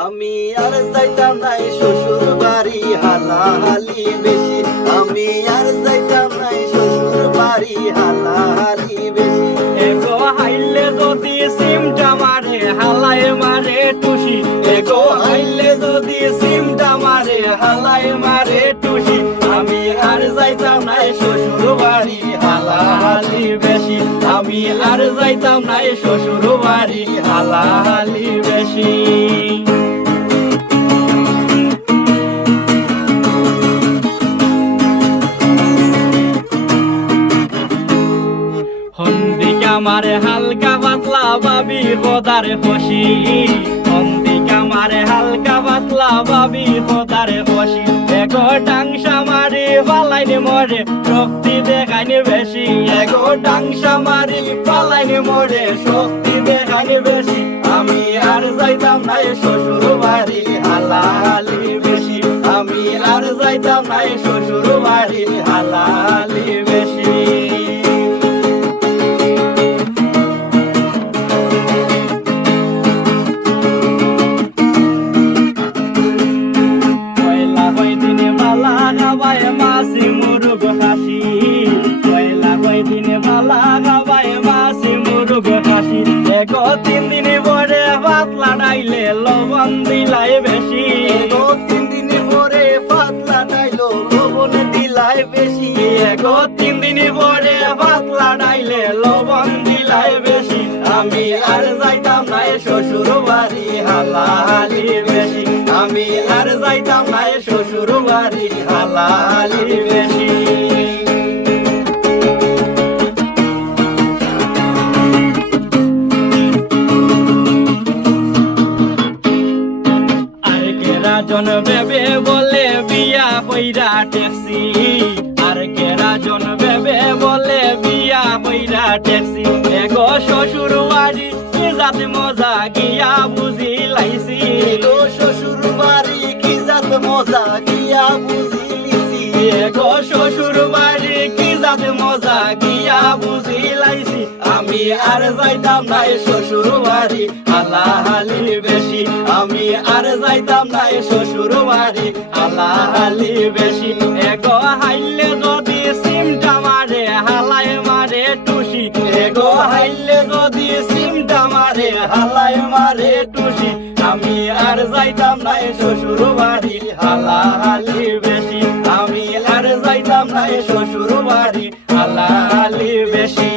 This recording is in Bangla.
আমি আর যাইতাম নাই শ্বশুর বাড়ি হালাহালি বেশি। আমি আর যাইতাম নাই শ্বশুর বাড়ি হালাহালি বেশি। এগো হাইলে যদি সিমটা মারে হালায় মারে টুসি। এগো হাইলে যদি সিমটা মারে হালায় মারে টুসি। আমি আর যাইতাম নাই শ্বশুর বাড়ি হালাহালি বেশি। আমি আর যাইতাম নাই শ্বশুর বাড়ি হালাহালি বেশি। মারে হালকা পাতলা বাবি খোদার খুশি। অন্তিকা মারে হালকা পাতলা বাবি খোদার খুশি। এগো ডাংসা মারি পালাইনি মরে শক্তি দেখাইনি বেশি। এগো ডাংসা মারি পালাইনি মরে শক্তি দেখাইনি বেশি। আমি আর যাইতাম নাই শ্বশুর বাড়ি হালাহালি বেশি। আমি আর যাইতাম নাই শ্বশুর বাড়ি হালাহালি বেশি। মাসি মুরুগ হাসি পয়লা কয়দিন বালা খাবায় মাসি মুরুগ হাসি। এগো 3 দিন পরে পাতলা ডাইলে লবণ দিলাই বেশি। এগো 3 দিন পরে পাতলা ডাইলো লবণ দিলাই বেশি। এগো 3 দিন পরে পাতলা ডাইলে লবণ দিলাই বেশি। আমি আর যাইতাম নাই শ্বশুর বাড়ি হালাহালি বেশি। আমি আর যাইতাম নাই শ্বশুর বাড়ি হালাহালি বেশি। আর কেরা জন বেবে বলে বিয়া কইরা ট্যাক্সি। আর কেরা জন বেবে বলে বিয়া কইরা ট্যাক্সি। এগো শ্বশুর বাড়ি কি জাত মজা গিয়া বুঝি লাইছি। এগো শ্বশুর বাড়ি কি জাত মজা গিয়া বুঝি লিছি। এগো শ্বশুর বাড়ি কি জাত মজা গিয়া বুঝি লাইছি। আমি আর যাইতাম নাই শ্বশুর বাড়ি হালাহালি বেশি। আমি আর যাইতাম নাই শ্বশুর বাড়ি হালাহালি বেশি। এগো হাইলে যদি সিমটা মারে হালায় মারে টুসি। এগো হাইলে যদি সিমটা মারে হালায় মারে টুসি। আমি আর যাইতাম নাই শ্বশুর বাড়ি হালাহালি বেশি। আমি আর যাইতাম নাই শ্বশুর বাড়ি হালাহালি বেশি।